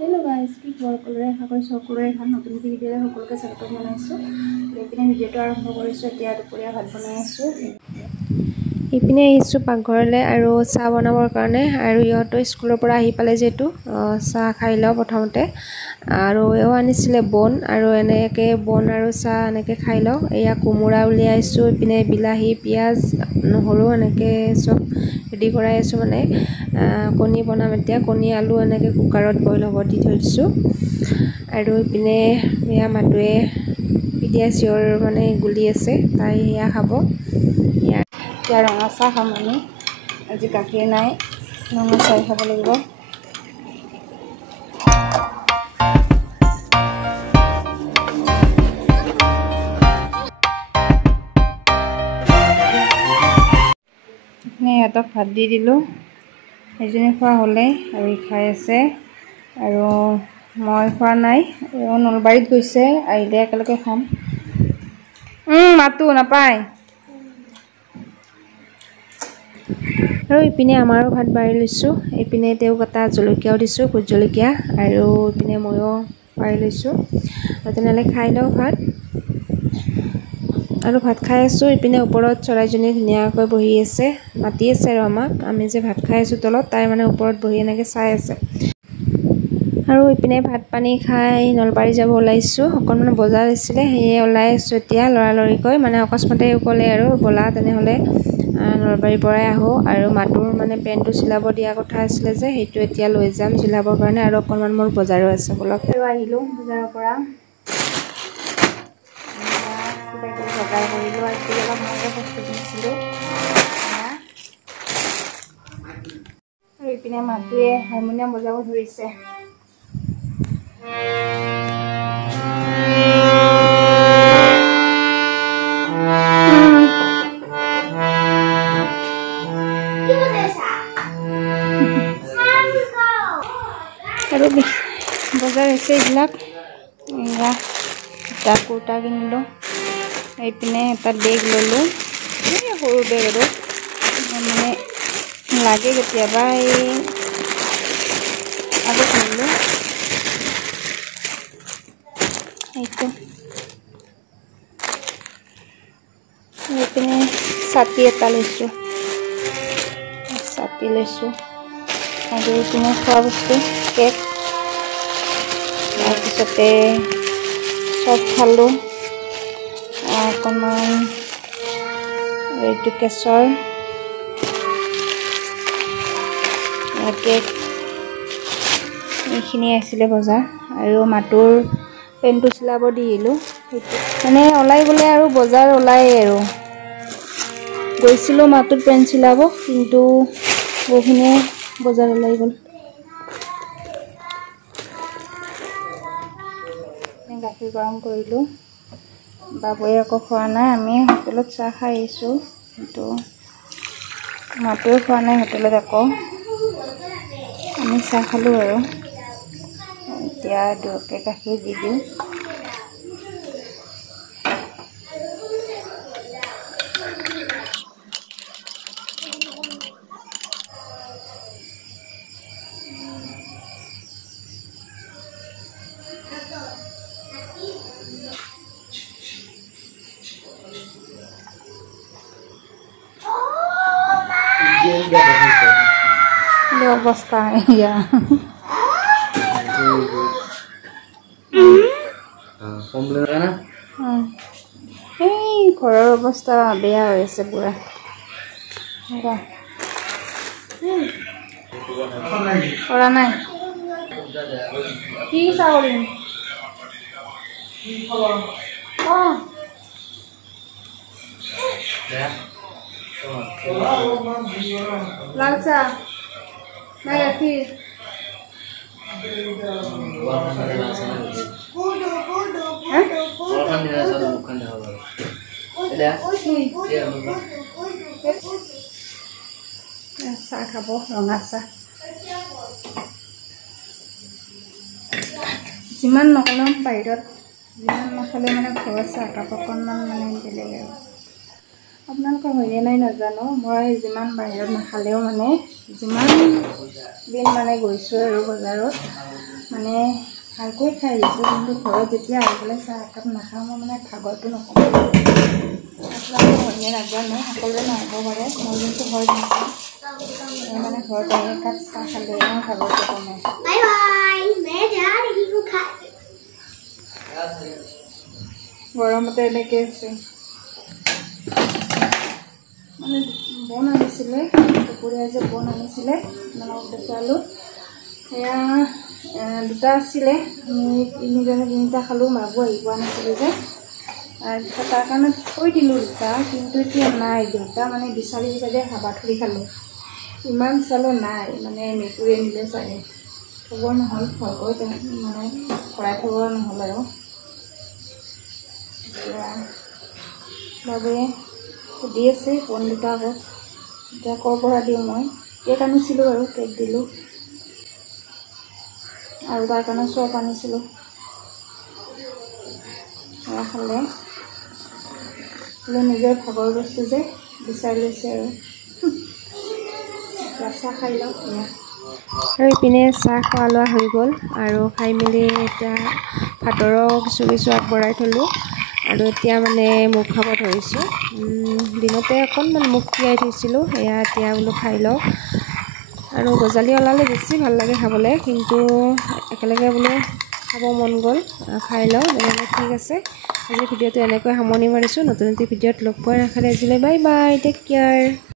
Hello guys की সকলোৰে সকলোৰে ভাল নতুন ভিডিঅ'লৈ সকলোকে স্বাগতম জনাইছোঁ। এইপিনে ভিডিঅ'টো আৰম্ভ কৰিছোঁ। এতিয়া দুপৰীয়া ভাত বনাই আছোঁ। ইপিনে আহিছোঁ পাকঘৰলৈ আৰু চাহ বনাবৰ কাৰণে আৰু ইহঁতো স্কুলৰ পৰা আহি পালে যেটো চাহ খাই লওঁ প্ৰথমতে আৰু এও আনিছিলে বন আৰু এনেকৈ বন আৰু চাহ এনেকৈ খাই লওঁ। এয়া কোমোৰা উলিয়াইছোঁ, ইপিনে বিলাহী পিঁয়াজ নহৰু এনেকৈ চব ৰেডি কৰাই আছোঁ। মানে কণী বনাম এতিয়া, কণী আলু এনেকৈ কুকাৰত বইল হ'ব দি থৈ দিছোঁ আৰু ইপিনে এয়া মাতুৱে পিডিয়া চিঞৰ মানে গুলি আছে, তাই সেয়া খাব। এতিয়া ৰঙা চাহ খাম আমি, আজি গাখীৰ নাই, ৰঙা চাহ খাব লাগিব। সিহঁতক ভাত দি দিলোঁ, এজনী খোৱা হ'লে আৰু খাই আছে আৰু মই খোৱা নাই। নলবাৰীত গৈছে, আহিলে একেলগে খাম। মাতো নাপায়। আৰু ইপিনে আমাৰো ভাত বাঢ়ি লৈছোঁ। ইপিনে তেওঁক এটা জলকীয়াও দিছোঁ, ভোট জলকীয়া, আৰু ইপিনে ময়ো বাঢ়ি লৈছোঁ। তেনেহ'লে খাই লওঁ ভাত আৰু ভাত খাই আছোঁ। ইপিনে ওপৰত চৰাইজনী ধুনীয়াকৈ বহি আছে, মাতি আছে আৰু আমাক। আমি যে ভাত খাই আছোঁ তলত, তাই মানে ওপৰত বহি এনেকৈ চাই আছে। আৰু ইপিনে ভাত পানী খাই নলবাৰী যাব ওলাইছোঁ। অকণমান বজাৰ আছিলে, সেয়ে ওলাই আছোঁ এতিয়া লৰালৰিকৈ। মানে অকস্মাতে ক'লে আৰু ব'লা তেনেহ'লে নলবাৰীৰ পৰাই আহোঁ। আৰু মাটোৰ মানে পেণ্টটো চিলাব দিয়া কথা আছিলে যে, সেইটো এতিয়া লৈ যাম চিলাবৰ কাৰণে। আৰু অকণমান মোৰ বজাৰো আছে বলক। আৰু আহিলোঁ বজাৰৰ পৰা, বজাৰ কৰিলোঁ। আজি অলপ মজা বস্তু কিনিছিলোঁ। আৰু ইপিনে মাটোৱে হাৰমনিয়াম বজাব ধৰিছে। আৰু বজাৰ হৈছে এইবিলাক। এটা কুৰ্তা কিনিলোঁ, এইপিনে এটা বেগ ল'লোঁ, এই সৰু বেগ আৰু মানে লাগে কেতিয়াবা, এই আৰু কিনিলোঁ এইটো। এইপিনে ছাতি এটা লৈছোঁ, আৰু এইপিনে খোৱা বস্তু কেক, তাৰপিছতে চব খালোঁ। অকণমান এইটো কেশৰ কেক, এইখিনি আছিলে বজাৰ। আৰু মাটোৰ পেণ্টটো চিলাব দি দিলোঁ। মানে ওলাই গ'লে আৰু বজাৰ ওলাই আৰু গৈছিলোঁ মাটোৰ পেণ্ট চিলাব, কিন্তু বহুখিনিয়ে বজাৰ ওলাই গ'ল। গাখীৰ গৰম কৰিলোঁ, বাবুৱে আকৌ খোৱা নাই। আমি হোটেলত চাহ খাই আহিছোঁ, কিন্তু মাটোৱে খোৱা নাই হোটেলত। আকৌ আমি চাহ খালোঁ আৰু এতিয়া দুয়োকে গাখীৰ দি দিওঁ। অৱস্থা এয়া এই ঘৰৰ অৱস্থা বেয়া হৈ আছে পুৰা। কৰা নাই কি চাকৰি লাল চাহ নাই গাখীৰ চাহ খাব, ৰঙা চাহ। যিমান নকলেও বাহিৰত যিমান নাখালে মানে ঘৰৰ চাহকাপ অকণমান মানে বেলেগ আৰু। আপোনালোকৰ হয়নে নাই নাজানো, মই যিমান বাহিৰত নাখালেও মানে যিমান দিন মানে গৈছোঁ আৰু বজাৰত মানে ভালকৈ খাই আহিছোঁ, কিন্তু ঘৰত যেতিয়া আহি পেলাই চাহ একাপ নাখাওঁ মই মানে ভাগৰটো নকওঁ। আপোনালোকৰ হয়নে নাজানো, সকলোৱে নহ'ব পাৰে, মই কিন্তু হয় নাখাওঁ মানে ঘৰত আহি একাপ চাহ খালে মই ভাগৰটো কমে। গৰমতে এনেকৈ আছে মানে বন আনিছিলে, দুপৰীয়া যে বন আনিছিলে আপোনালোকক দেখুৱালোঁ। সেয়া দুটা আছিলে, আমি তিনিজনে তিনিটা খালোঁ, মাকো আহি পোৱা নাছিলোঁ যে, তাৰপিছত তাৰ কাৰণে থৈ দিলোঁ দুটা, কিন্তু এতিয়া নাই। দুটা মানে বিচাৰি বিচাৰি হাবাথুৰি খালোঁ, ইমান চালোঁ নাই, মানে মেকুৰীয়ে নিলে চাগে, থ'ব নহ'ল, ভালকৈ মানে ভৰাই থ'ব নহ'ল আৰু। এতিয়া বাবে সুধি আছে বন দুটা আগত, এতিয়া ক'ৰ পৰা দিওঁ মই। কেক আনিছিলোঁ আৰু কেক দিলোঁ, আৰু তাৰ কাৰণে চপ আনিছিলোঁ, সেয়া খালে। নিজৰ ভাগৰ বস্তু যে বিচাৰি লৈছে আৰু চাহ খাই লওঁ। আৰু ইপিনে চাহ খোৱা লোৱা হৈ গ'ল, আৰু খাই মেলি এতিয়া ভাতৰো কিছু কিছু আগবঢ়াই থ'লোঁ, আৰু এতিয়া মানে মুখ খাব ধৰিছোঁ। দিনতে অকণমান মুখ তিয়াই থৈছিলোঁ, সেয়া এতিয়া বোলো খাই লওঁ। আৰু গজালি ওলালে বেছি ভাল লাগে খাবলৈ, কিন্তু একেলগে বোলো খাব মন গ'ল, খাই লওঁ। তেনেহ'লে ঠিক আছে, আজি ভিডিঅ'টো এনেকৈ সামৰণি মাৰিছোঁ। নতুন এটি ভিডিঅ'ত লগ পোৱাৰ আশাৰে আজিলৈ বাই বাই, টেক কেয়াৰ।